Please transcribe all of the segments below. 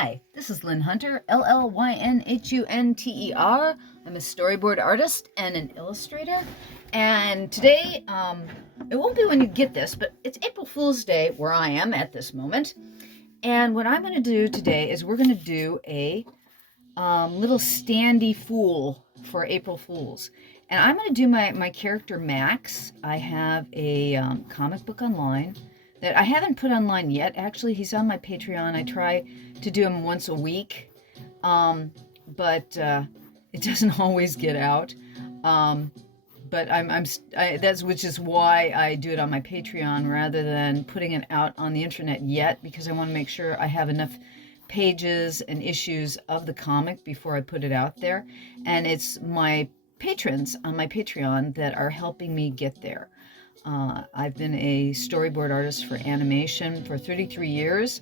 Hi, this is Llyn Hunter, L-L-Y-N-H-U-N-T-E-R. I'm a storyboard artist and an illustrator. And today, it won't be when you get this, but it's April Fool's Day where I am at this moment. And what I'm going to do today is we're going to do a little Standee fool for April Fools. And I'm going to do my character Max. I have a comic book online that I haven't put online yet. Actually, he's on my Patreon. I try to do him once a week, but it doesn't always get out. But that's which is why I do it on my Patreon rather than putting it out on the internet yet, because I want to make sure I have enough pages and issues of the comic before I put it out there. And it's my patrons on my Patreon that are helping me get there. I've been a storyboard artist for animation for 33 years,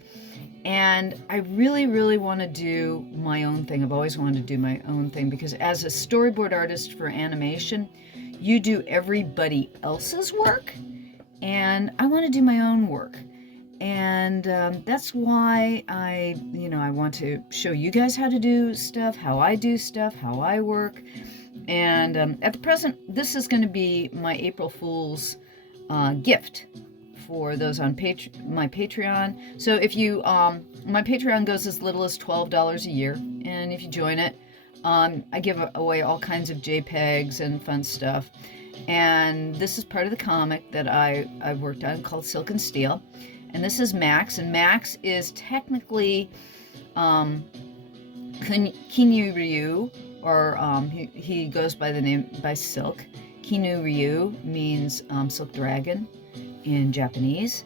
and I really want to do my own thing. I've always wanted to do my own thing, because as a storyboard artist for animation, you do everybody else's work, and I want to do my own work. And that's why I want to show you guys how to do stuff, how I do stuff, how I work. And at the present, this is going to be my April Fool's gift for those on my Patreon. So if you, my Patreon goes as little as $12 a year, and if you join it, I give away all kinds of JPEGs and fun stuff. And this is part of the comic that I've worked on called Silk and Steel. And this is Max, and Max is technically Kinyu Ryu, or he goes by the name by Silk. Kinyu Ryu means silk dragon in Japanese,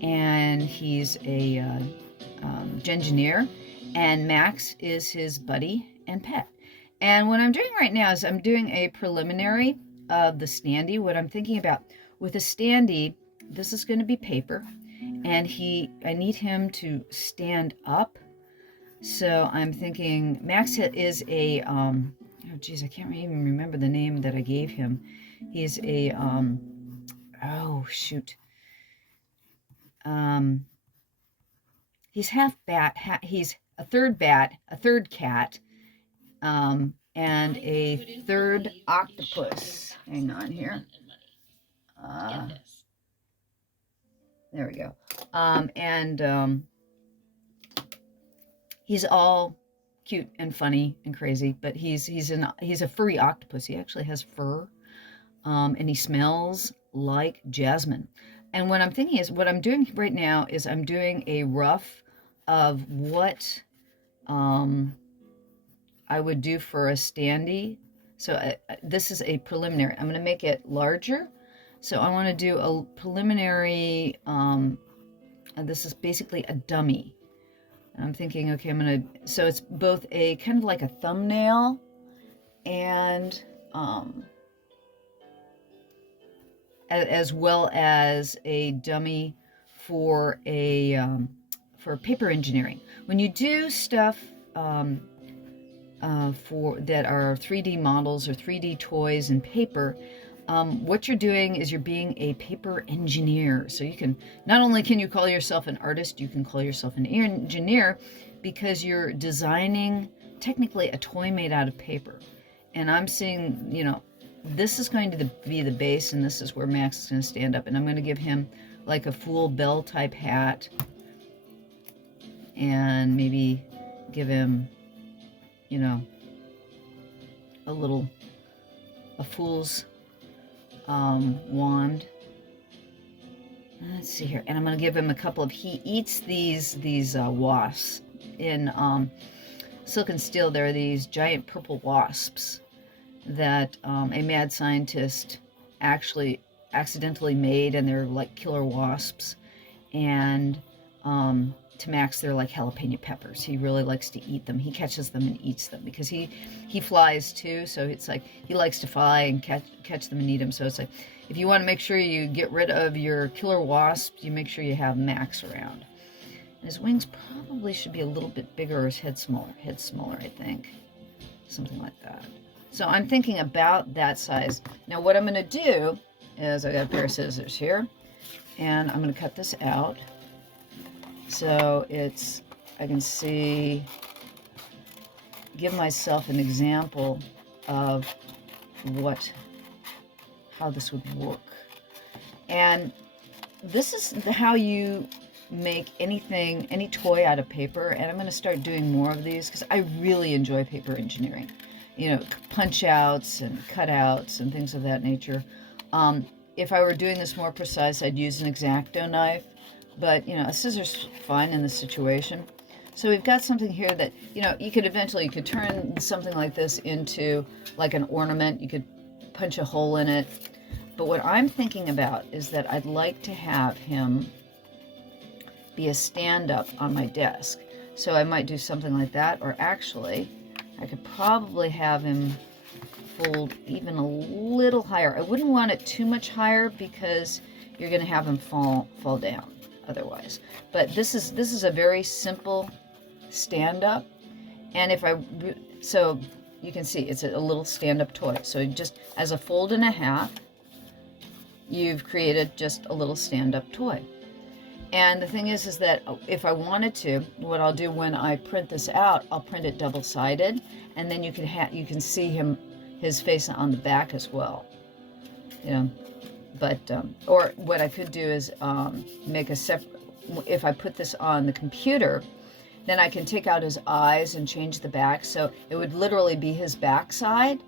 and he's a engineer, and Max is his buddy and pet. And what I'm doing right now is I'm doing a preliminary of the Standee. What I'm thinking about with a Standee, this is going to be paper, and I need him to stand up. So I'm thinking Max is a oh geez, I can't even remember the name that I gave him. He's a oh shoot. He's half bat, he's a third bat, a third cat, and a third octopus. Hang on here. There we go. He's all cute and funny and crazy, but he's a furry octopus. He actually has fur, and he smells like jasmine. And what I'm thinking is, what I'm doing right now is I'm doing a rough of what I would do for a Standee. So this is a preliminary. I'm going to make it larger. So I want to do a preliminary. This is basically a dummy. And I'm thinking, okay, so it's both a kind of like a thumbnail and as well as a dummy for paper engineering. When you do stuff for that are 3D models or 3D toys and paper, what you're doing is you're being a paper engineer. So you can, not only can you call yourself an artist, you can call yourself an engineer, because you're designing technically a toy made out of paper. And I'm seeing, this is going to be the base, and this is where Max is going to stand up. And I'm going to give him like a Fool Bell type hat, and maybe give him, a fool's wand. Let's see here, and I'm going to give him a couple of. He eats these wasps in Silk and Steel. There are these giant purple wasps that a mad scientist actually accidentally made, and they're like killer wasps. And to Max, they're like jalapeno peppers. He really likes to eat them. He catches them and eats them because he flies too. So it's like he likes to fly and catch them and eat them. So it's like, if you want to make sure you get rid of your killer wasps, you make sure you have Max around. And his wings probably should be a little bit bigger, or his head smaller. Head smaller, I think. Something like that. So I'm thinking about that size. Now what I'm going to do is, I got a pair of scissors here, and I'm going to cut this out. So it's I can see, give myself an example of how this would work. And this is how you make anything, any toy out of paper. And I'm going to start doing more of these because I really enjoy paper engineering. You know, punch outs and cutouts and things of that nature. If I were doing this more precise, I'd use an X-acto knife, but you know, a scissor's fine in this situation. So we've got something here that, you know, you could turn something like this into like an ornament. You could punch a hole in it. But what I'm thinking about is that I'd like to have him be a stand-up on my desk. So I might do something like that, or actually, I could probably have him fold even a little higher. I wouldn't want it too much higher because you're going to have him fall down otherwise. But this is a very simple stand-up, and so you can see it's a little stand-up toy. So just as a fold and a half, you've created just a little stand-up toy. And the thing is that if I wanted to, what I'll do when I print this out, I'll print it double-sided, and then you can see his face on the back as well. You know, but or what I could do is make a separate. If I put this on the computer, then I can take out his eyes and change the back, so it would literally be his back side,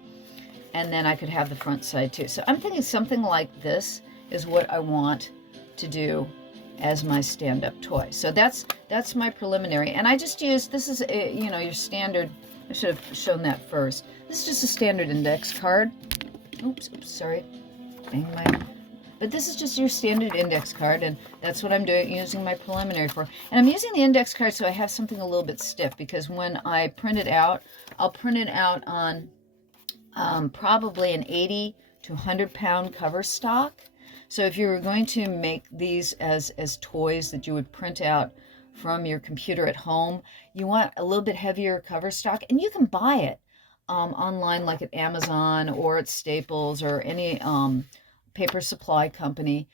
and then I could have the front side too. So I'm thinking something like this is what I want to do as my stand-up toy. So that's my preliminary, and I just used, this is you know, your standard. I should have shown that first. This is just a standard index card. Oops, sorry. Bang my. But this is just your standard index card, and that's what I'm doing, using my preliminary for. And I'm using the index card so I have something a little bit stiff, because when I print it out, I'll print it out on probably an 80 to 100 pound cover stock. So if you were going to make these as toys that you would print out from your computer at home, you want a little bit heavier cover stock, and you can buy it online, like at Amazon or at Staples or any paper supply company.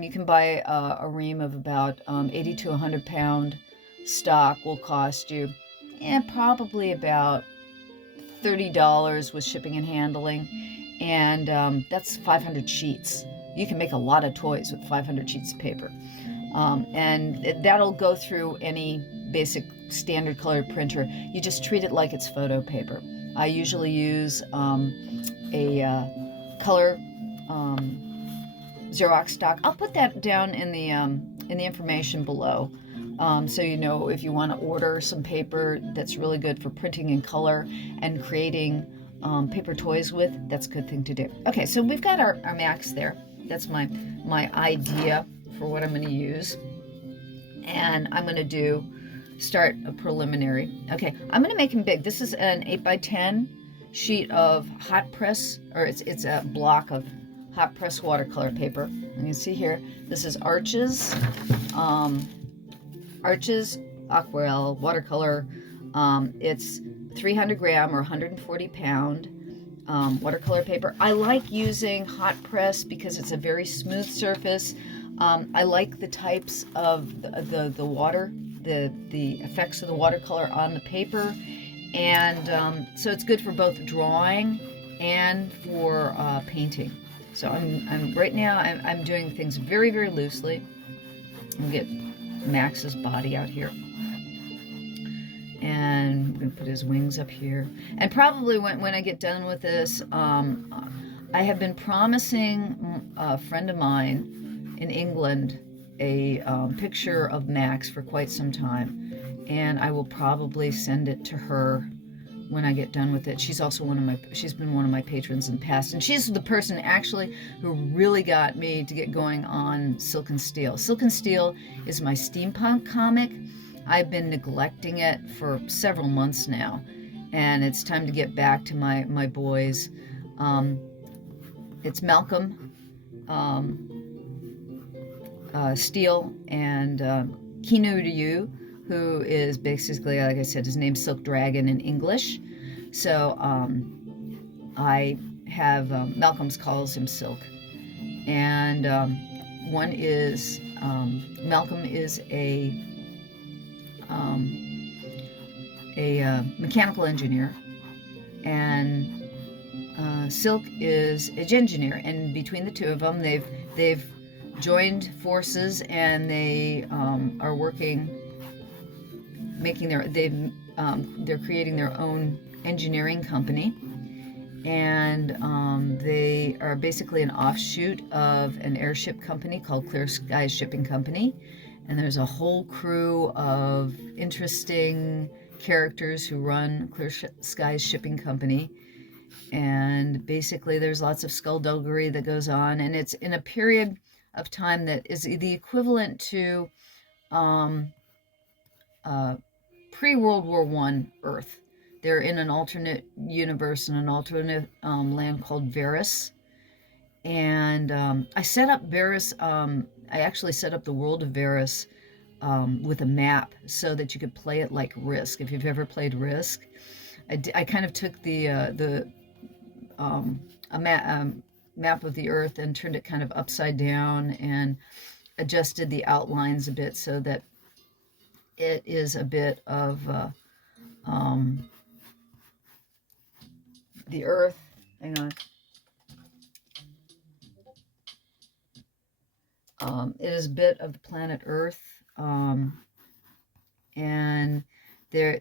You can buy a ream of about 80 to 100 pound stock. Will cost you probably about $30 with shipping and handling, and that's 500 sheets. You can make a lot of toys with 500 sheets of paper, and that'll go through any basic standard colored printer. You just treat it like it's photo paper. I usually use a color Xerox stock. I'll put that down in the information below, so you know if you want to order some paper that's really good for printing in color and creating paper toys with. That's a good thing to do. Okay, so we've got our Max there. That's my idea for what I'm going to use, and I'm going to start a preliminary. Okay, I'm going to make him big. This is an 8x10 sheet of hot press, or it's a block of hot press watercolor paper. You can see here, this is Arches Aquarelle watercolor. It's 300 gram or 140 pound watercolor paper. I like using hot press because it's a very smooth surface. I like the types of the water, the effects of the watercolor on the paper, and so it's good for both drawing and for painting. So I'm right now I'm doing things very, very loosely. We'll get Max's body out here, and I'm gonna put his wings up here. And probably when I get done with this, I have been promising a friend of mine in England a picture of Max for quite some time, and I will probably send it to her when I get done with it. She's also she's been one of my patrons in the past, and she's the person actually who really got me to get going on Silk and Steel. Silk and Steel is my steampunk comic. I've been neglecting it for several months now, and it's time to get back to my boys. It's Malcolm Steele and Kinu Ryu, who is basically, like I said, his name's Silk Dragon in English. So I have, Malcolm's calls him Silk. And one is, Malcolm is a mechanical engineer, and Silk is a engineer. And between the two of them, they've joined forces, and they are working, they're creating their own engineering company. And they are basically an offshoot of an airship company called Clear Skies Shipping Company. And there's a whole crew of interesting characters who run Clear Skies Shipping Company. And basically there's lots of skullduggery that goes on. And it's in a period of time that is the equivalent to pre-World War I Earth. They're in an alternate universe, in an alternate land called Varys. And I set up Varys, I actually set up the world of Varys with a map so that you could play it like Risk. If you've ever played Risk, I kind of took a map of the Earth and turned it kind of upside down and adjusted the outlines a bit so that it is a bit of the Earth. Hang on. It is a bit of the planet Earth, and they're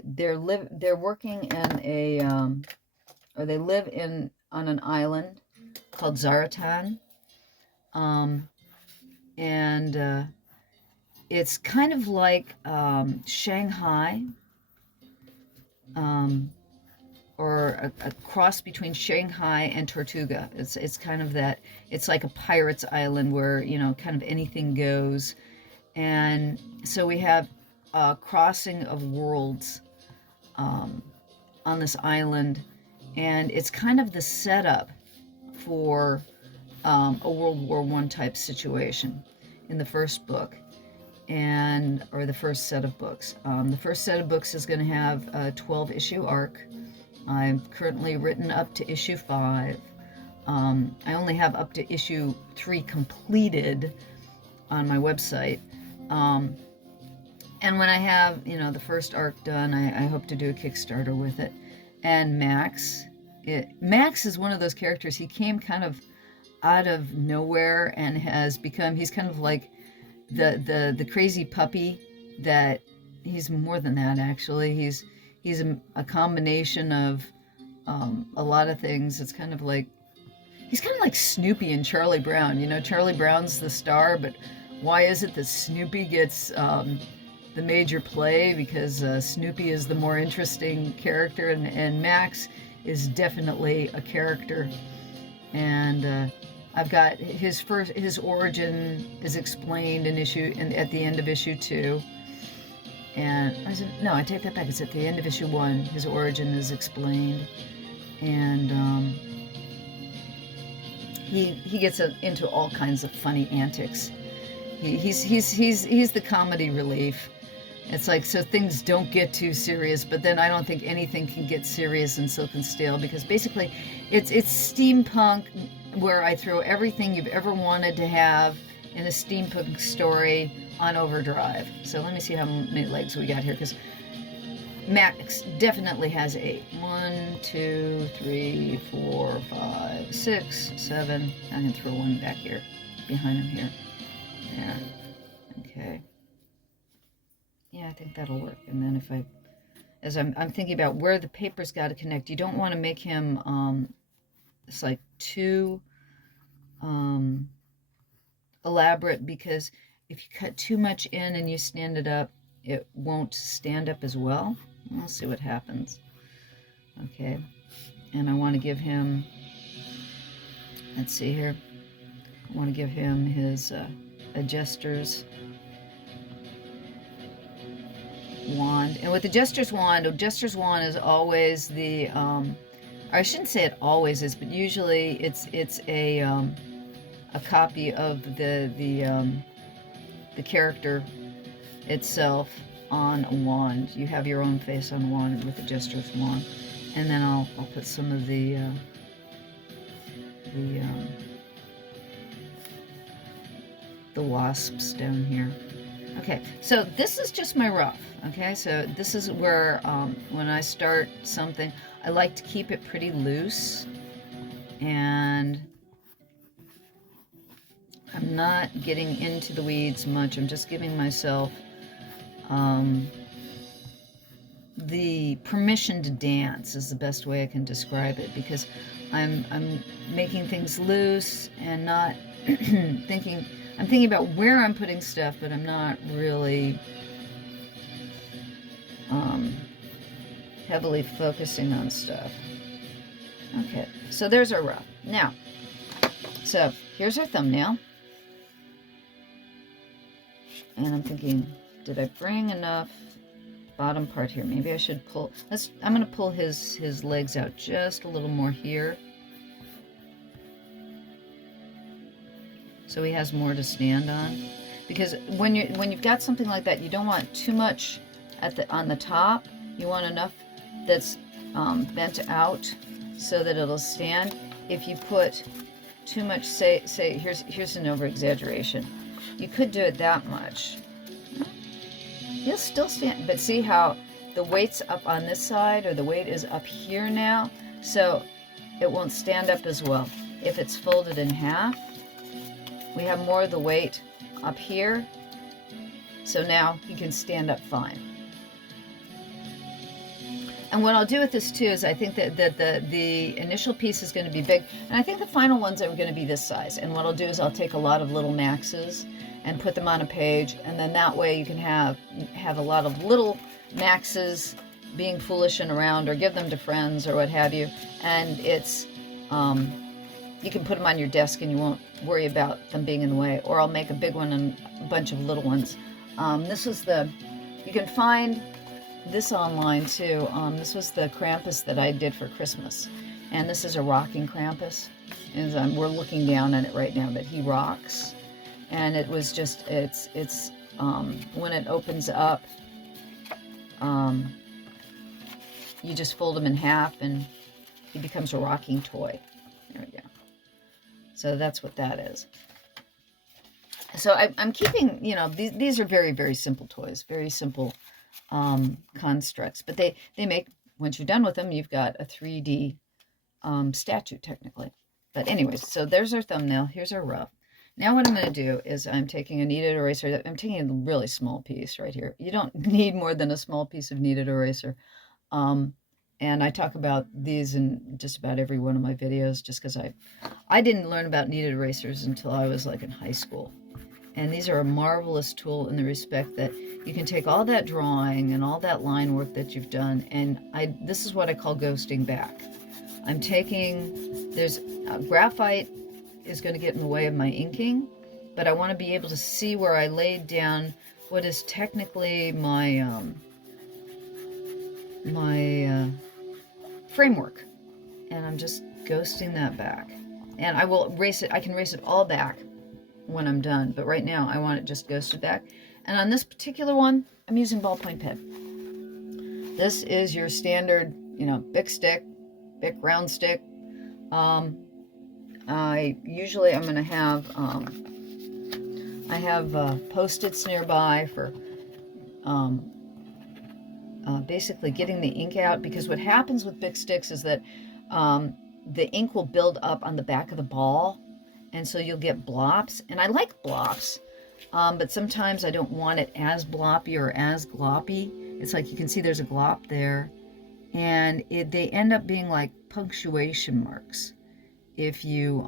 working in a or they live on an island called Zaratan, and it's kind of like Shanghai, or a cross between Shanghai and Tortuga. It's kind of that. It's like a pirate's island where, you know, kind of anything goes. And so we have a crossing of worlds on this island, and it's kind of the setup for a World War I type situation in the first book, or the first set of books. The first set of books is going to have a 12-issue arc. I've currently written up to issue 5. I only have up to issue 3 completed on my website. And when I have, you know, the first arc done, I hope to do a Kickstarter with it. And Max is one of those characters. He came kind of out of nowhere and has become, he's kind of like the crazy puppy that, he's more than that actually. He's a combination of a lot of things. It's kind of like, he's kind of like Snoopy and Charlie Brown. You know, Charlie Brown's the star, but why is it that Snoopy gets the major play? Because Snoopy is the more interesting character, and Max is definitely a character. And I've got his origin is explained at the end of issue 2. And I take that back. It's at the end of issue 1. His origin is explained, and he gets into all kinds of funny antics. He's the comedy relief. It's like, so things don't get too serious, but then I don't think anything can get serious in Silk and Stale, because basically it's steampunk, where I throw everything you've ever wanted to have in a steampunk story on overdrive. So let me see how many legs we got here, because Max definitely has 8. 1, 2, 3, 4, 5, 6, 7. I'm gonna throw one back here, behind him here. Yeah. Okay. Yeah, I think that'll work. And then as I'm thinking about where the paper's got to connect, you don't want to make him it's like too elaborate, because if you cut too much in and you stand it up, it won't stand up as well. We'll see what happens. Okay, and I want to give him, let's see here, I want to give him his adjuster's wand. And with the adjuster's wand is always the I shouldn't say it always is, but usually it's a copy of the character itself on a wand. You have your own face on a wand with the adjuster's wand. And then I'll put some of the wasps down here. Okay, so this is just my rough. Okay, so this is where when I start something, I like to keep it pretty loose, and I'm not getting into the weeds much. I'm just giving myself the permission to dance is the best way I can describe it, because I'm making things loose and not thinking. I'm thinking about where I'm putting stuff, but I'm not really heavily focusing on stuff. Okay, so there's our rough. Now, so here's our thumbnail. And I'm thinking, did I bring enough bottom part here? Maybe I should pull, I'm going to pull his legs out just a little more here, so he has more to stand on. Because when you've got something like that, you don't want too much on the top. You want enough that's bent out so that it'll stand. If you put too much, say here's an over exaggeration. You could do it that much. He'll still stand, but see how the weight's up on this side, or the weight is up here now, so it won't stand up as well. If it's folded in half, we have more of the weight up here, so now he can stand up fine. And what I'll do with this too is I think that the initial piece is going to be big, and I think the final ones are going to be this size. And what I'll do is I'll take a lot of little maxes and put them on a page, and then that way you can have a lot of little maxes being foolish and around, or give them to friends or what have you. And it's you can put them on your desk and you won't worry about them being in the way. Or I'll make a big one and a bunch of little ones. This was you can find this online too. This was the Krampus that I did for Christmas, and this is a rocking Krampus, and we're looking down on it right now, but he rocks. And it was just, it's when it opens up, you just fold him in half and he becomes a rocking toy. There we go. So that's what that is. So I'm keeping, these are very, very simple toys, very simple constructs, but they make, once you're done with them, you've got a 3D statue technically. But anyways, so there's our thumbnail. Here's our rough. Now what I'm going to do is I'm taking a kneaded eraser. I'm taking a really small piece right here. You don't need more than a small piece of kneaded eraser. And I talk about these in just about every one of my videos, just because I didn't learn about kneaded erasers until I was like in high school. And these are a marvelous tool in the respect that you can take all that drawing and all that line work that you've done, and this is what I call ghosting back. I'm taking, graphite is going to get in the way of my inking, but I want to be able to see where I laid down what is technically my framework, and I'm just ghosting that back. And I will erase it. I can erase it all back when I'm done, but right now I want it just ghosted back. And on this particular one, I'm using ballpoint pen. This is your standard, Bic stick, Bic round stick. I'm going to have, I have Post-its nearby for basically getting the ink out, because what happens with Bic sticks is that the ink will build up on the back of the ball, and so you'll get blops. And I like blops, but sometimes I don't want it as bloppy or as gloppy. It's like you can see there's a glop there, and they end up being like punctuation marks if you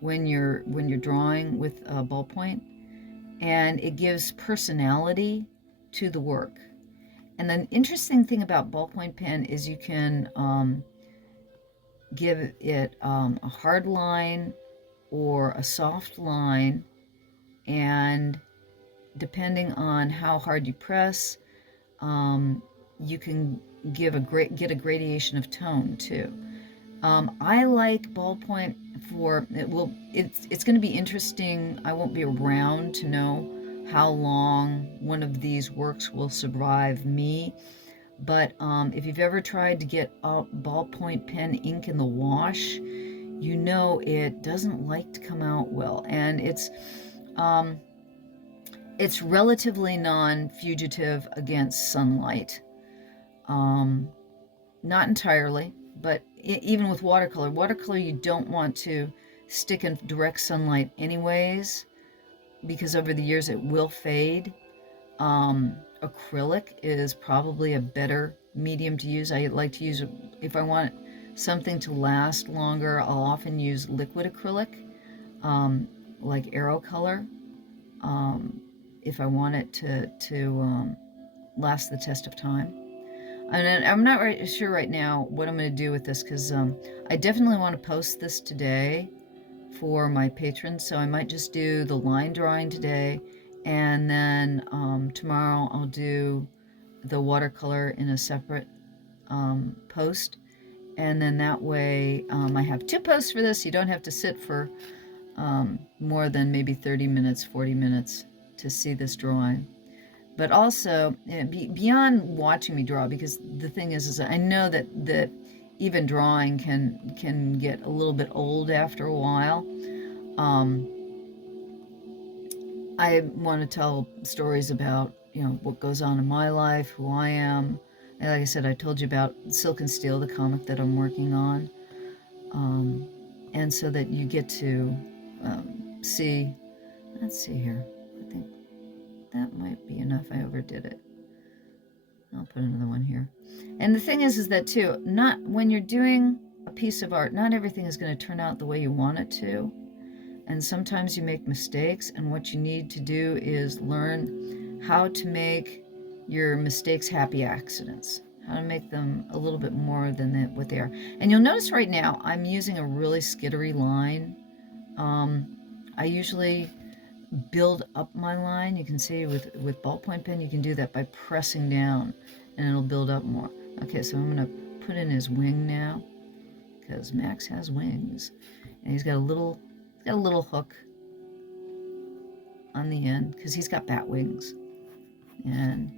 when you're drawing with a ballpoint, and it gives personality to the work. And the interesting thing about ballpoint pen is you can give it a hard line or a soft line, and depending on how hard you press, you can get a gradation of tone too. I like ballpoint for it's going to be interesting. I won't be around to know how long one of these works will survive me, but if you've ever tried to get a ballpoint pen ink in the wash, it doesn't like to come out well. And it's relatively non-fugitive against sunlight. Not entirely, but even with watercolor you don't want to stick in direct sunlight anyways, because over the years it will fade. Acrylic is probably a better medium to use. I like to use, if I want something to last longer, I'll often use liquid acrylic, like Aero Color, if I want it to last the test of time. And I'm not sure right now what I'm going to do with this, because I definitely want to post this today for my patrons, so I might just do the line drawing today, and then tomorrow I'll do the watercolor in a separate post, and then that way I have 2 posts for this. You don't have to sit for more than maybe 30 minutes, 40 minutes to see this drawing. But also, beyond watching me draw, because the thing is I know that even drawing can get a little bit old after a while. I want to tell stories about, what goes on in my life, who I am. And like I said, I told you about Silk and Steel, the comic that I'm working on. And so that you get to see, let's see here, I think that might be enough. I overdid it. I'll put another one here. And the thing is that too, not when you're doing a piece of art, not everything is going to turn out the way you want it to. And sometimes you make mistakes, and what you need to do is learn how to make your mistakes happy accidents, how to make them a little bit more than what they are. And you'll notice right now I'm using a really skittery line. I usually build up my line. You can see with ballpoint pen, you can do that by pressing down, and it'll build up more. Okay, so I'm going to put in his wing now, because Max has wings, and he's got a little hook on the end, because he's got bat wings. And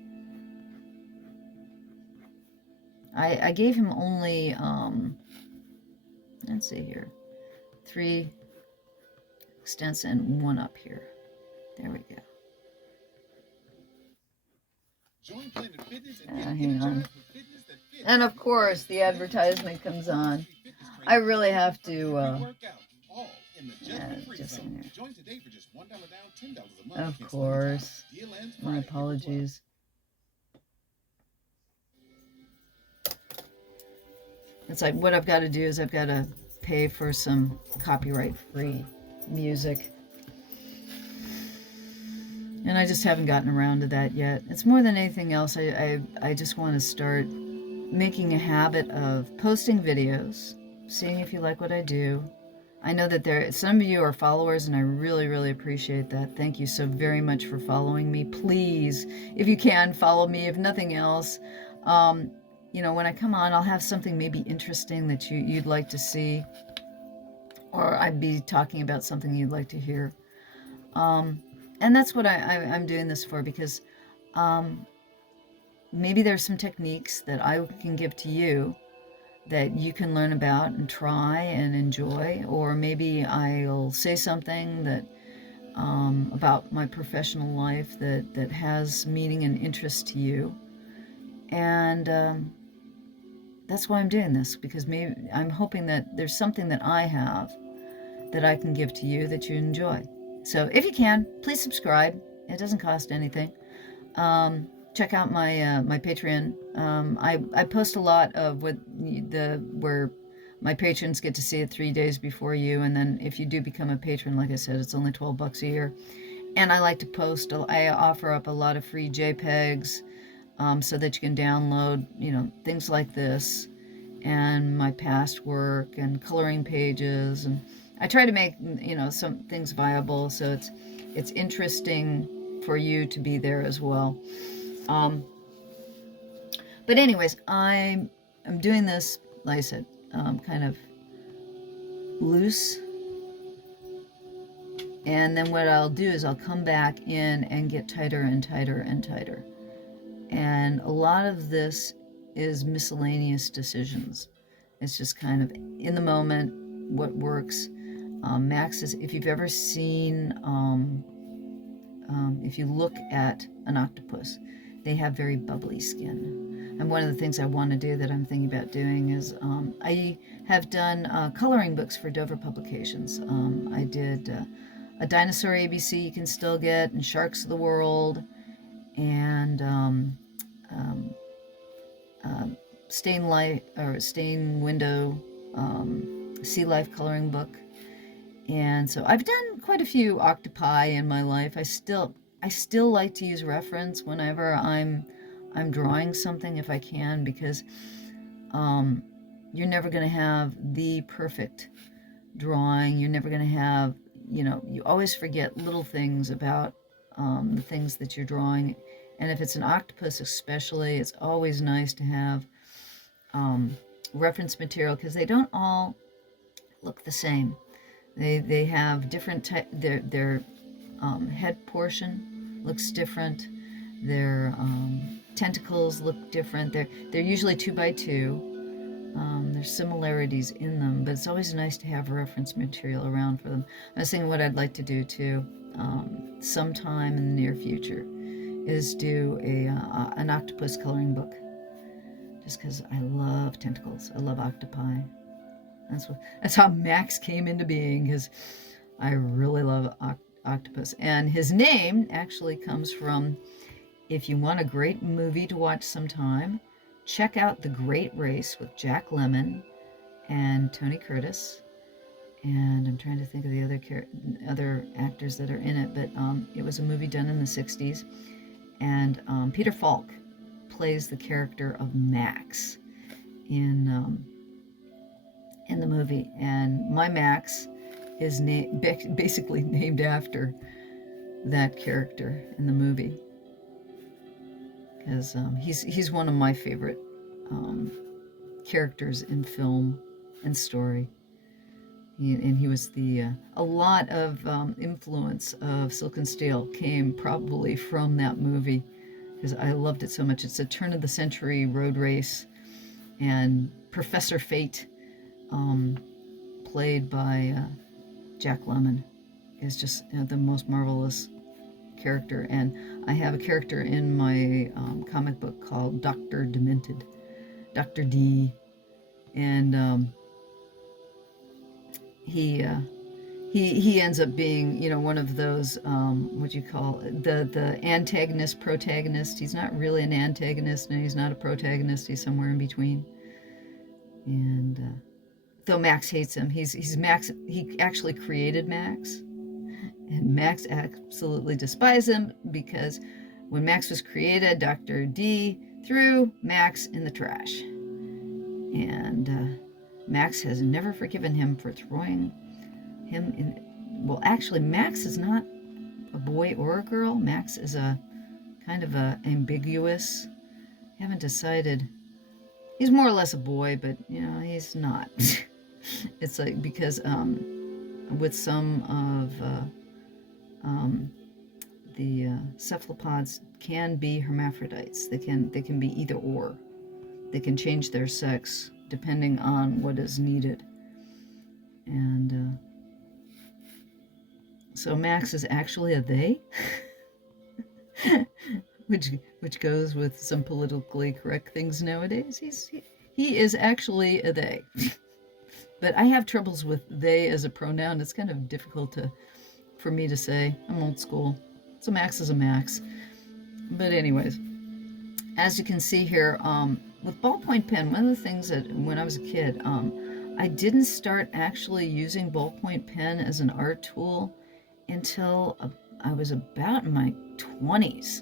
I gave him only let's see here, 3 extents and 1 up here. There we go. Hang on. And of course, the advertisement comes on. I really have to. Just in there. Of course. My apologies. It's like what I've got to do is I've got to pay for some copyright-free music. And I just haven't gotten around to that yet. It's more than anything else, I just want to start making a habit of posting videos, seeing if you like what I do. I know that some of you are followers, and I really, really appreciate that. Thank you so very much for following me. Please, if you can, follow me. If nothing else, when I come on, I'll have something maybe interesting that you'd like to see, or I'd be talking about something you'd like to hear. And that's what I'm doing this for, because maybe there's some techniques that I can give to you that you can learn about and try and enjoy, or maybe I'll say something that about my professional life that has meaning and interest to you. And that's why I'm doing this, because maybe I'm hoping that there's something that I have that I can give to you that you enjoy. So if you can, please subscribe. It doesn't cost anything. Check out my my Patreon. I post a lot of where my patrons get to see it 3 days before you, and then if you do become a patron, like I said, it's only $12 a year. And I like to post. I offer up a lot of free JPEGs, so that you can download, things like this, and my past work and coloring pages, and I try to make some things viable, so it's interesting for you to be there as well. But anyways, I'm doing this, like I said, kind of loose. And then what I'll do is I'll come back in and get tighter and tighter and tighter. And a lot of this is miscellaneous decisions. It's just kind of in the moment, what works. Max is, if you've ever seen if you look at an octopus, they have very bubbly skin. And one of the things I want to do that I'm thinking about doing is I have done coloring books for Dover Publications. I did a Dinosaur ABC you can still get, and Sharks of the World, and Stain Window Sea Life coloring book. And so I've done quite a few octopi in my life. I still like to use reference whenever I'm drawing something if I can, because you're never going to have the perfect drawing. You're never going to have, you always forget little things about the things that you're drawing. And if it's an octopus especially, it's always nice to have reference material, because they don't all look the same. They have different type. Their head portion looks different. Their tentacles look different. They're usually 2x2. There's similarities in them, but it's always nice to have reference material around for them. I was thinking what I'd like to do too, sometime in the near future, is do an octopus coloring book. Just because I love tentacles, I love octopi. That's how Max came into being, because I really love octopus. And his name actually comes from, if you want a great movie to watch sometime, check out The Great Race with Jack Lemmon and Tony Curtis. And I'm trying to think of the other actors that are in it, but it was a movie done in the 60s. And Peter Falk plays the character of Max in the movie, and my Max is basically named after that character in the movie, because he's one of my favorite characters in film and story. He was a lot of influence of Silk and Steel came probably from that movie, because I loved it so much. It's a turn-of-the-century road race, and Professor Fate, played by Jack Lemmon, is just the most marvelous character. And I have a character in my comic book called Dr. Demented, Dr. D, and he ends up being, one of those, what you call the antagonist protagonist. He's not really an antagonist, and he's not a protagonist. He's somewhere in between. And though Max hates him, he's Max. He actually created Max, and Max absolutely despises him, because when Max was created, Dr. D threw Max in the trash, and Max has never forgiven him for throwing him in. Well, actually, Max is not a boy or a girl. Max is a kind of a ambiguous. Haven't decided. He's more or less a boy, but he's not. It's like, because with some of the cephalopods can be hermaphrodites. They can be either or. They can change their sex depending on what is needed. And so Max is actually a they, which goes with some politically correct things nowadays. He is actually a they. But I have troubles with they as a pronoun. It's kind of difficult for me to say. I'm old school. So Max is a Max. But anyways, as you can see here, with ballpoint pen, one of the things that when I was a kid, I didn't start actually using ballpoint pen as an art tool until I was about in my 20s.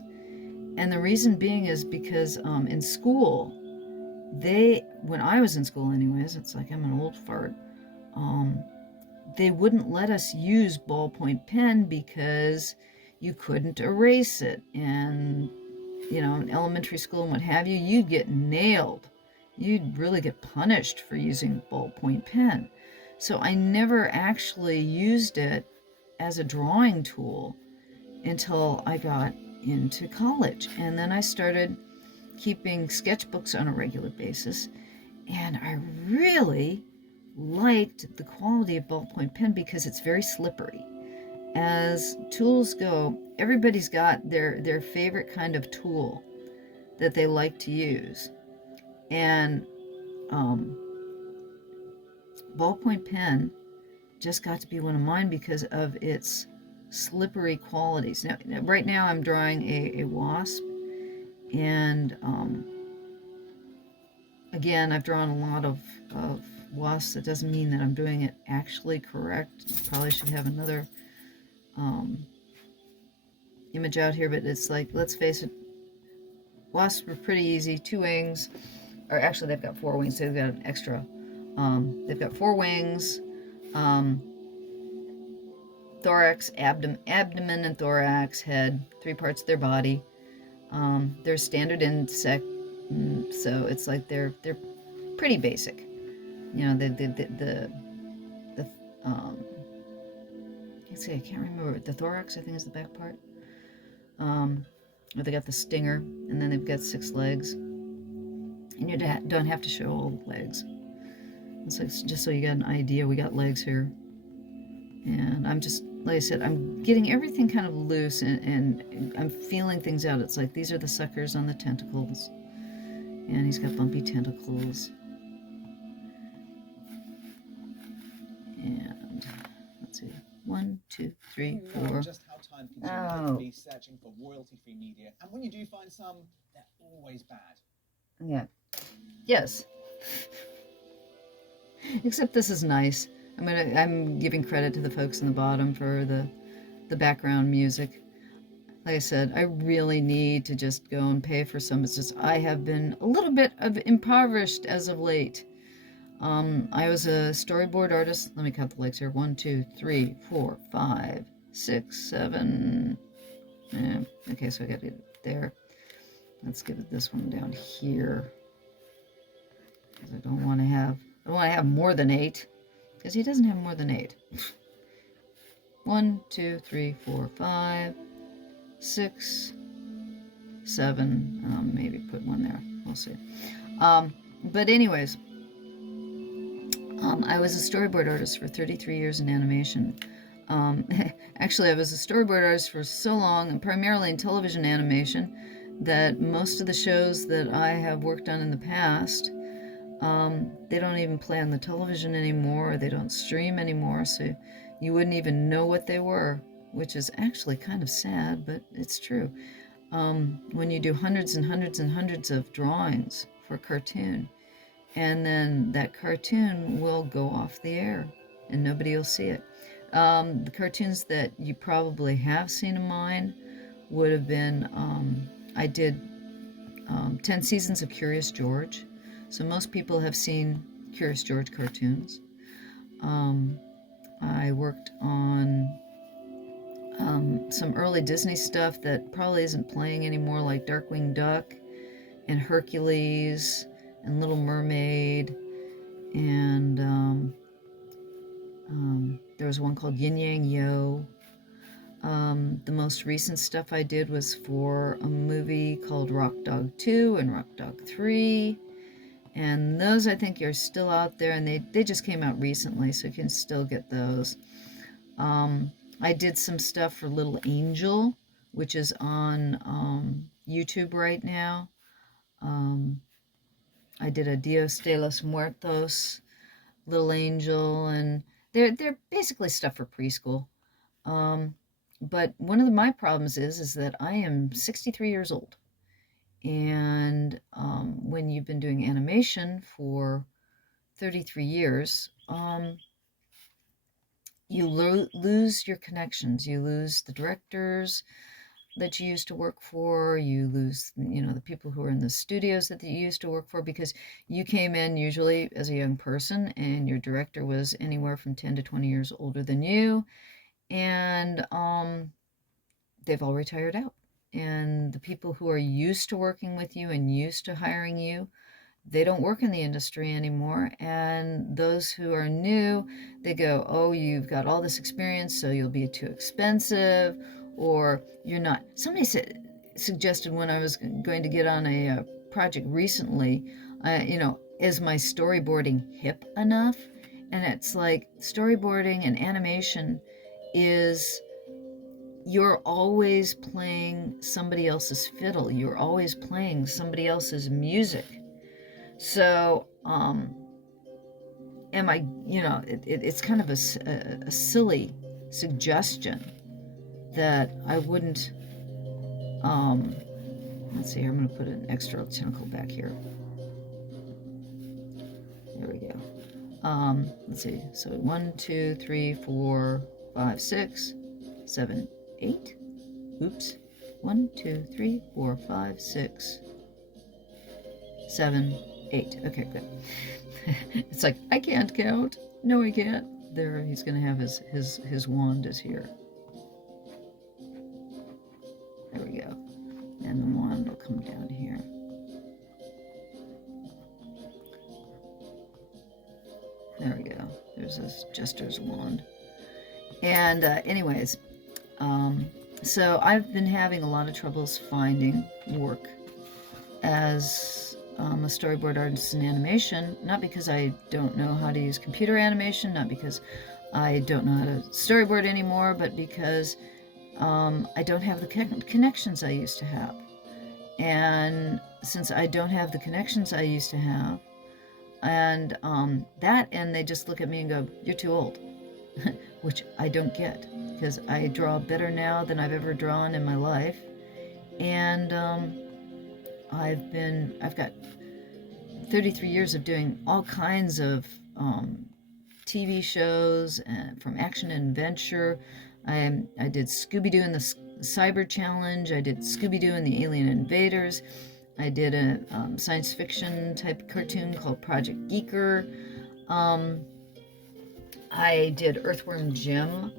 And the reason being is because in school, when I was in school anyways, it's like I'm an old fart, they wouldn't let us use ballpoint pen because you couldn't erase it. And, in elementary school and what have you, you'd get nailed. You'd really get punished for using ballpoint pen. So I never actually used it as a drawing tool until I got into college. And then I started keeping sketchbooks on a regular basis, and I really liked the quality of ballpoint pen because it's very slippery. as tools go, everybody's got their favorite kind of tool that they like to use. And ballpoint pen just got to be one of mine because of its slippery qualities. Now right now I'm drawing a wasp, and again, I've drawn a lot of wasps. That doesn't mean that I'm doing it actually correct. Probably should have another image out here, but it's like, let's face it, wasps are pretty easy. 2 wings, or actually they've got 4 wings, so they've got an extra. They've got 4 wings, thorax, abdomen and thorax, head, 3 parts of their body. They're standard insect, so it's like they're pretty basic. You know, let's see, I can't remember, the thorax I think is the back part. Or they got the stinger, and then they've got 6 legs, and you don't have to show all the legs. It's like, just so you got an idea, we got legs here, and I'm just, like I said, I'm getting everything kind of loose, and I'm feeling things out. It's like, these are the suckers on the tentacles, and he's got bumpy tentacles. And let's see, 1, 2, 3, 4. Just how time consuming it be searching for royalty-free media, and when you do find some, they're always bad. Yeah. Yes. Except this is nice. I'm giving credit to the folks in the bottom for the background music. Like I said, I really need to just go and pay for some. It's just I have been a little bit impoverished as of late. I was a storyboard artist. Let me count the legs here. 1, 2, 3, 4, 5, 6, 7. Okay, so I got it there. Let's give it this one down here, because I don't want to have more than 8, because he doesn't have more than 8. 1, 2, 3, 4, 5, 6, 7. Maybe put 1 there. We'll see. But anyways, I was a storyboard artist for 33 years in animation. Actually, I was a storyboard artist for so long, and primarily in television animation, that most of the shows that I have worked on in the past, they don't even play on the television anymore, or they don't stream anymore, so you wouldn't even know what they were, which is actually kind of sad, but it's true. When you do hundreds and hundreds and hundreds of drawings for a cartoon, and then that cartoon will go off the air, and nobody will see it. The cartoons that you probably have seen of mine would have been, I did 10 seasons of Curious George, so most people have seen Curious George cartoons. I worked on some early Disney stuff that probably isn't playing anymore, like Darkwing Duck and Hercules and Little Mermaid, and there was one called Yin Yang Yo. The most recent stuff I did was for a movie called Rock Dog 2 and Rock Dog 3, and those I think are still out there, and they just came out recently, so you can still get those. I did some stuff for Little Angel, which is on YouTube right now. I did a Dios de los Muertos, Little Angel, and they're basically stuff for preschool. But one of my problems is that I am 63 years old, and when you've been doing animation for 33 years, you lose your connections. You lose the directors that you used to work for. You lose, the people who are in the studios that you used to work for, because you came in usually as a young person, and your director was anywhere from 10 to 20 years older than you, and they've all retired out. And the people who are used to working with you and used to hiring you, they don't work in the industry anymore. And those who are new, they go, oh, you've got all this experience, so you'll be too expensive, or you're not. Somebody suggested when I was going to get on a project recently, is my storyboarding hip enough? And it's like, storyboarding and animation is you're always playing somebody else's fiddle. You're always playing somebody else's music. So, am I, it's kind of a silly suggestion that I wouldn't, let's see here, I'm going to put an extra tentacle back here. There we go. Let's see, so 1, 2, 3, 4, 5, 6, 7, 8. Oops. 1, 2, 3, 4, 5, 6, 7, 8. Okay, good. It's like, I can't count. No, I can't. There, he's going to have his wand is here. There we go. And the wand will come down here. There we go. There's his jester's wand. And anyways, so I've been having a lot of troubles finding work as a storyboard artist in animation, not because I don't know how to use computer animation, not because I don't know how to storyboard anymore, but because I don't have the connections I used to have. And since I don't have the connections I used to have, and they just look at me and go, "You're too old," which I don't get, because I draw better now than I've ever drawn in my life. And I've got 33 years of doing all kinds of TV shows, and from action and adventure. I did Scooby-Doo in the Cyber Challenge. I did Scooby-Doo and the Alien Invaders. I did a science fiction type cartoon called Project Geeker. I did Earthworm Jim.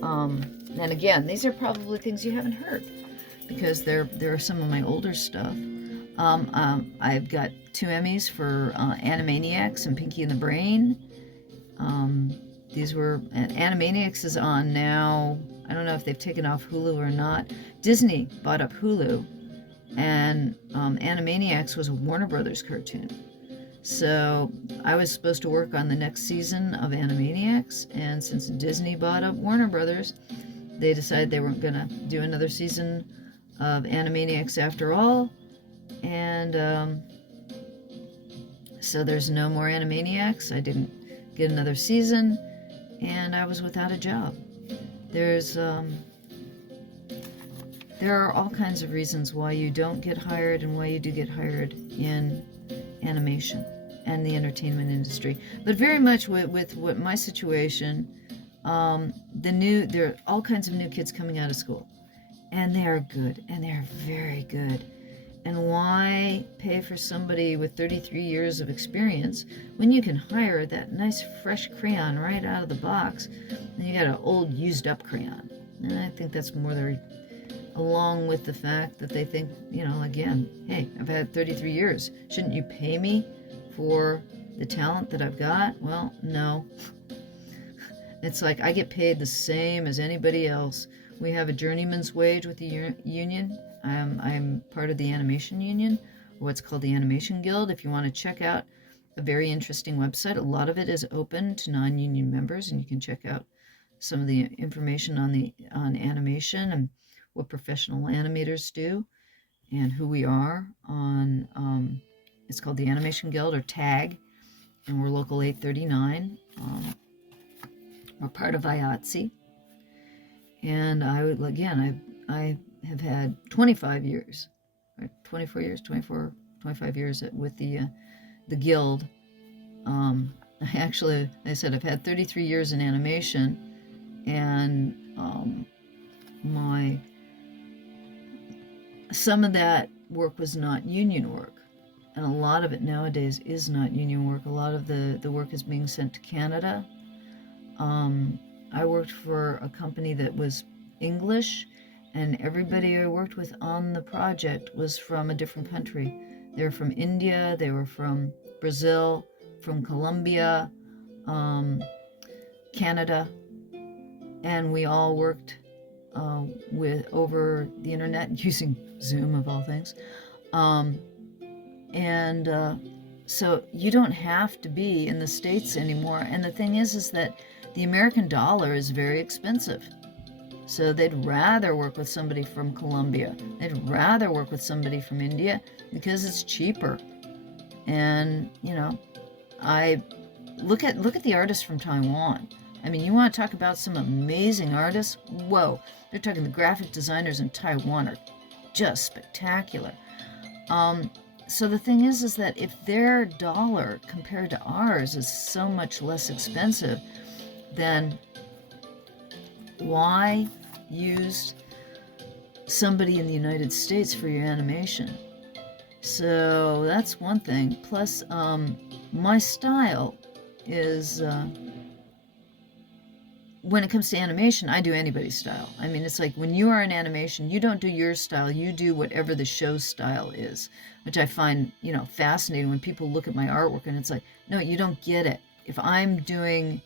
And again, these are probably things you haven't heard, because there are some of my older stuff. I've got 2 Emmys for Animaniacs and Pinky and the Brain. These were, Animaniacs is on now. I don't know if they've taken off Hulu or not. Disney bought up Hulu, and Animaniacs was a Warner Brothers cartoon. So I was supposed to work on the next season of Animaniacs, and since Disney bought up Warner Brothers, they decided they weren't going to do another season of Animaniacs after all. And so there's no more Animaniacs. I didn't get another season, and I was without a job. There are all kinds of reasons why you don't get hired and why you do get hired in animation and the industry. But very much with what my situation, there are all kinds of new kids coming out of school, and they are good, and they are very good. And why pay for somebody with 33 years of experience when you can hire that nice fresh crayon right out of the box, and you got an old used up crayon? And I think that's more along with the fact that they think, again, hey, I've had 33 years. Shouldn't you pay me for the talent that I've got? Well, no. It's like I get paid the same as anybody else. We have a journeyman's wage with the union. I'm part of the animation union, or what's called the Animation Guild. If you want to check out a very interesting website, a lot of it is open to non-union members, and you can check out some of the information on animation and what professional animators do and who we are on. It's called the Animation Guild, or TAG, and we're Local 839. We're part of IATSE, and I have had 25 years, or 24 years, 25 years with the guild. I said I've had 33 years in animation, and some of that work was not union work, and a lot of it nowadays is not union work. A lot of the work is being sent to Canada. I worked for a company that was English, and everybody I worked with on the project was from a different country. They were from India, they were from Brazil, from Colombia, Canada, and we all worked over the internet using Zoom, of all things. So you don't have to be in the States anymore. And the thing is that the American dollar is very expensive. So they'd rather work with somebody from Colombia. They'd rather work with somebody from India because it's cheaper. And, you know, I look at the artists from Taiwan. I mean, you want to talk about some amazing artists? Whoa, they're talking the graphic designers in Taiwan are just spectacular. So the thing is that if their dollar compared to ours is so much less expensive, then why use somebody in the United States for your animation? So that's one thing. Plus, my style is, when it comes to animation, I do anybody's style. I mean, it's like when you are in animation, you don't do your style, you do whatever the show style is, which I find, you know, fascinating when people look at my artwork and it's like, no, you don't get it. If I'm doing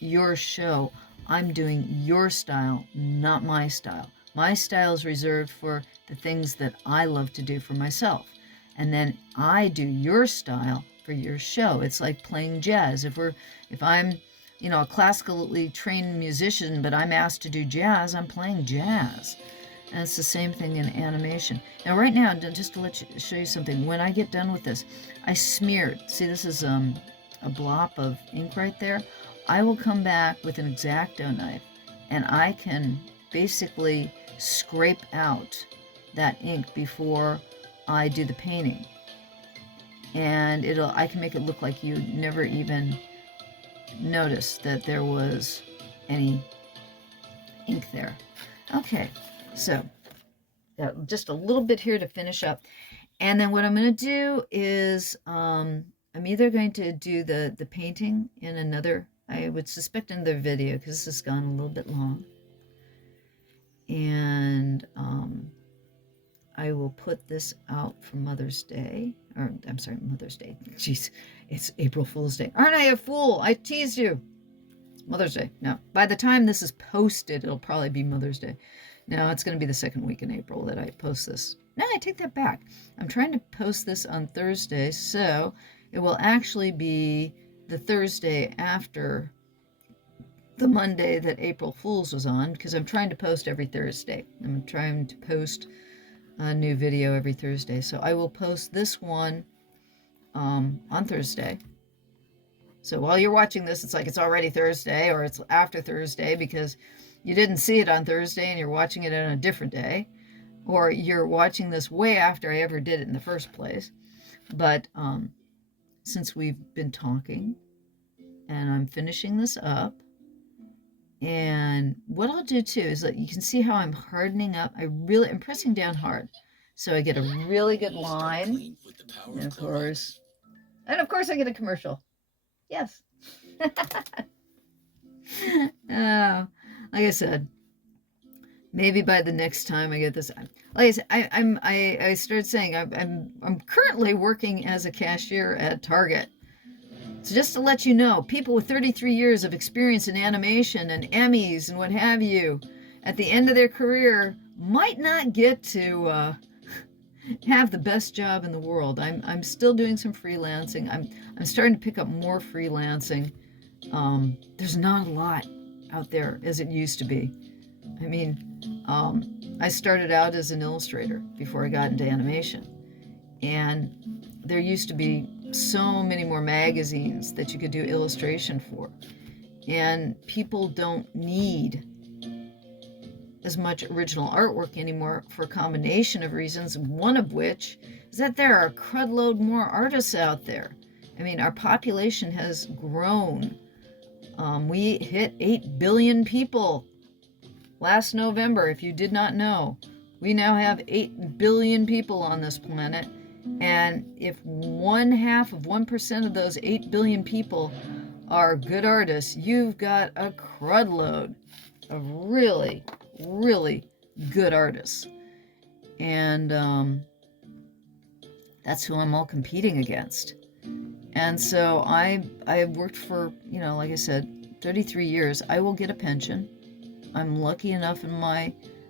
your show, I'm doing your style, not my style. My style is reserved for the things that I love to do for myself. And then I do your style for your show. It's like playing jazz. If I'm, you know, a classically trained musician, but I'm asked to do jazz, I'm playing jazz. And it's the same thing in animation. Now, right now, just to show you something, when I get done with this, I smeared. See, this is a blop of ink right there. I will come back with an X-acto knife, and I can basically scrape out that ink before I do the painting. And I can make it look like you never even notice that there was any ink there. Okay, so just a little bit here to finish up. And then what I'm going to do is I'm either going to do the painting in another, I would suspect another video because this has gone a little bit long. And I will put this out for Mother's Day. Or, I'm sorry, Mother's Day. Jeez, it's April Fool's Day. Aren't I a fool? I teased you. Mother's Day. No, by the time this is posted, it'll probably be Mother's Day. No, it's going to be the second week in April that I post this. No, I take that back. I'm trying to post this on Thursday, so it will actually be the Thursday after the Monday that April Fool's was on, because I'm trying to post every Thursday. I'm trying to post a new video every Thursday. So I will post this one on Thursday. So while you're watching this, it's like it's already Thursday or it's after Thursday because you didn't see it on Thursday and you're watching it on a different day. Or you're watching this way after I ever did it in the first place. But since we've been talking and I'm finishing this up, and what I'll do too is that you can see how I'm hardening up. I'm pressing down hard. So I get a really good line. And of course I get a commercial. Yes. Like I said, maybe by the next time I get this, like I said, I started saying I'm currently working as a cashier at Target. So just to let you know, people with 33 years of experience in animation and Emmys and what have you, at the end of their career, might not get to have the best job in the world. I'm still doing some freelancing. I'm starting to pick up more freelancing. There's not a lot out there as it used to be. I mean, I started out as an illustrator before I got into animation, and there used to be so many more magazines that you could do illustration for, and people don't need as much original artwork anymore for a combination of reasons, one of which is that there are a crud load more artists out there. I mean, our population has grown. We hit 8 billion people last November, if you did not know. We now have 8 billion people on this planet. And if 0.5% of those 8 billion people are good artists, you've got a crud load of really, really good artists. And that's who I'm all competing against. And so I've worked for, like I said, 33 years. I will get a pension. I'm lucky enough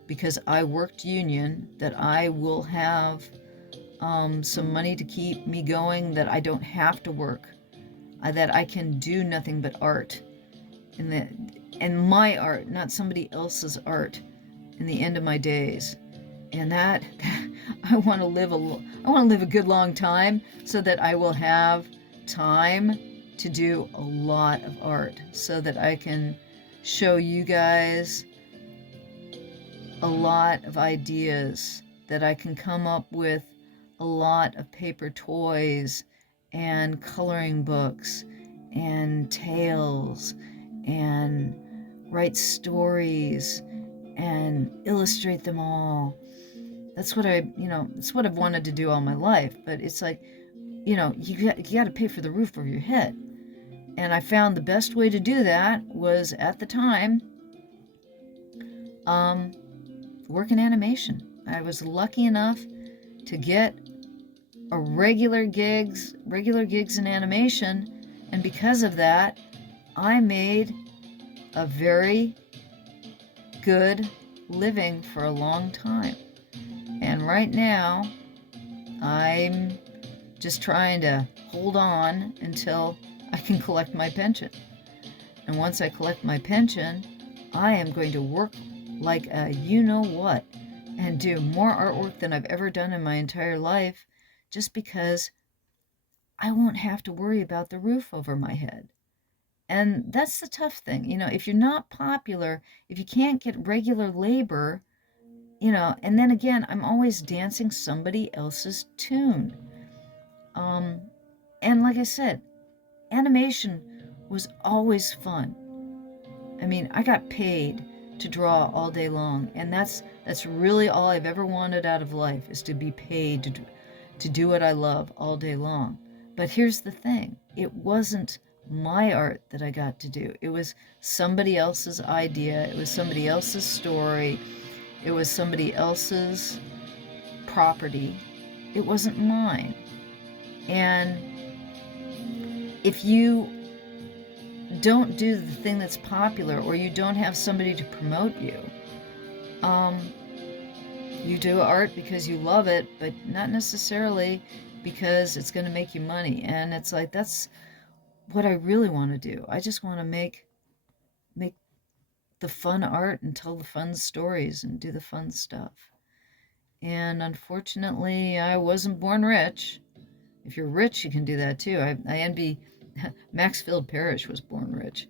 because I worked union, that I will have some money to keep me going, that I don't have to work, that I can do nothing but art, and my art, not somebody else's art. in the end of my days. And that I want to live a good long time so that I will have time to do a lot of art, so that I can show you guys a lot of ideas, that I can come up with a lot of paper toys and coloring books and tales and write stories and illustrate them all. That's what that's what I've wanted to do all my life. But it's like, you got to pay for the roof over your head. And I found the best way to do that was, at the time, work in animation. I was lucky enough to get regular gigs in animation, and because of that, I made a very good living for a long time. And right now, I'm just trying to hold on until I can collect my pension. And once I collect my pension, I am going to work like a you-know-what and do more artwork than I've ever done in my entire life, just because I won't have to worry about the roof over my head. And that's the tough thing. If you're not popular, if you can't get regular labor, and then again, I'm always dancing somebody else's tune. And like I said, animation was always fun. I mean, I got paid to draw all day long, and that's really all I've ever wanted out of life, is to be paid to do what I love all day long. But here's the thing, it wasn't my art that I got to do. It was somebody else's idea. It was somebody else's story. It was somebody else's property. It wasn't mine. And if you don't do the thing that's popular, or you don't have somebody to promote you, you do art because you love it, but not necessarily because it's going to make you money. And it's like, that's what I really want to do. I just want to make the fun art and tell the fun stories and do the fun stuff. And unfortunately, I wasn't born rich. If you're rich, you can do that too. I envy Maxfield Parrish was born rich.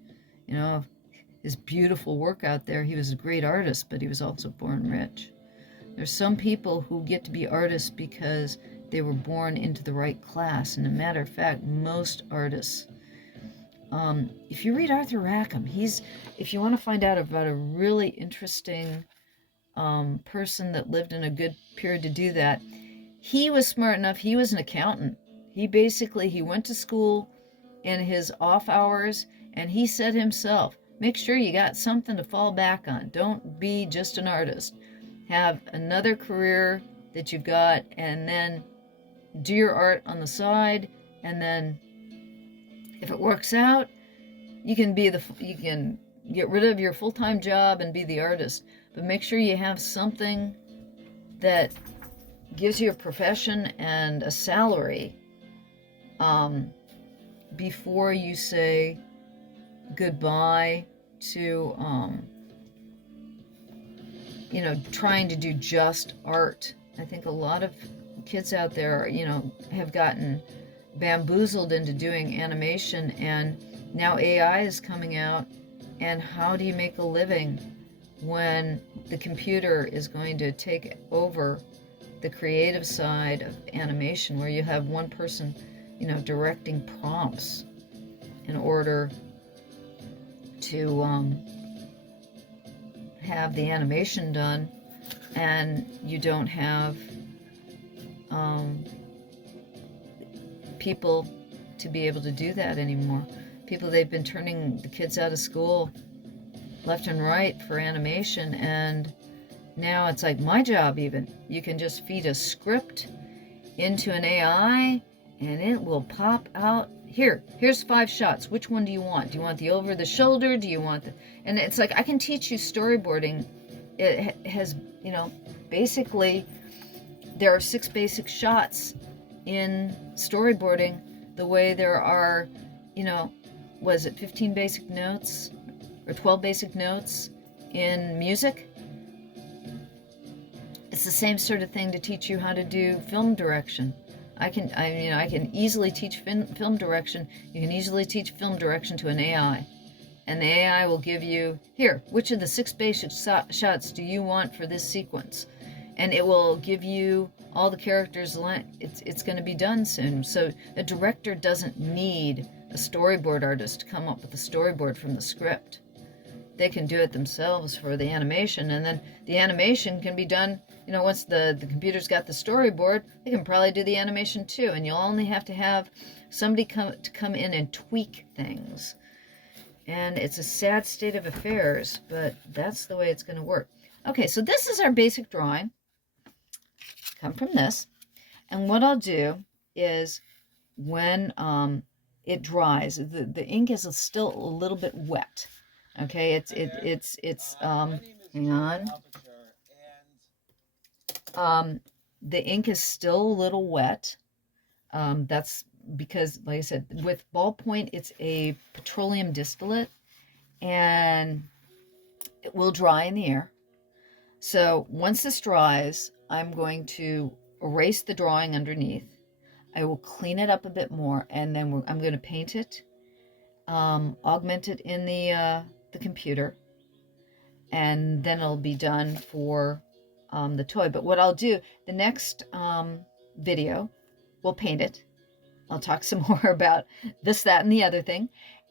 His beautiful work out there. He was a great artist, but he was also born rich. There's some people who get to be artists because they were born into the right class. And a matter of fact, most artists, if you read Arthur Rackham, if you want to find out about a really interesting person that lived in a good period to do that, he was smart enough. He was an accountant. He went to school in his off hours, and he said himself, make sure you got something to fall back on. Don't be just an artist. Have another career that you've got, and then do your art on the side, and then if it works out, you can get rid of your full-time job and be the artist. But make sure you have something that gives you a profession and a salary before you say goodbye to trying to do just art. I think a lot of kids out there have gotten bamboozled into doing animation, and now AI is coming out, and how do you make a living when the computer is going to take over the creative side of animation, where you have one person directing prompts in order to have the animation done, and you don't have people to be able to do that anymore. They've been turning the kids out of school left and right for animation, and now it's like my job even. You can just feed a script into an AI, and it will pop out, here's 5 shots. Which one do you want? Do you want the over the shoulder? Do you want the... And it's like, I can teach you storyboarding. It has, basically, there are 6 basic shots in storyboarding, the way there are, 15 basic notes or 12 basic notes in music? It's the same sort of thing to teach you how to do film direction. I can easily teach film direction. You can easily teach film direction to an AI. And the AI will give you, here, which of the 6 basic shots do you want for this sequence? And it will give you all the characters. It's going to be done soon. So a director doesn't need a storyboard artist to come up with a storyboard from the script. They can do it themselves for the animation, and then the animation can be done, once the computer's got the storyboard, they can probably do the animation too, and you'll only have to have somebody come in and tweak things. And it's a sad state of affairs, but that's the way it's going to work. Okay, so this is our basic drawing. Come from this. And what I'll do is when it dries, the ink is still a little bit wet. Okay, it's hang on. The ink is still a little wet. That's because, like I said, with ballpoint, it's a petroleum distillate, and it will dry in the air. So once this dries, I'm going to erase the drawing underneath. I will clean it up a bit more, and then I'm going to paint it, augment it in the computer, and then it'll be done for the toy. But what I'll do, the next video, we'll paint it. I'll talk some more about this, that, and the other thing.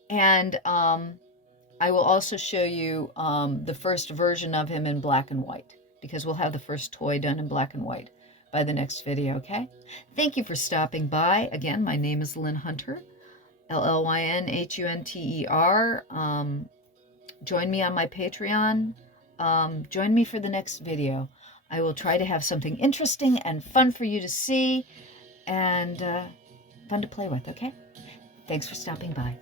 And I will also show you the first version of him in black and white, because we'll have the first toy done in black and white by the next video, okay? Thank you for stopping by. Again, my name is Llyn Hunter, Llyn Hunter. Join me on my Patreon. Join me for the next video. I will try to have something interesting and fun for you to see, and fun to play with, okay? Thanks for stopping by.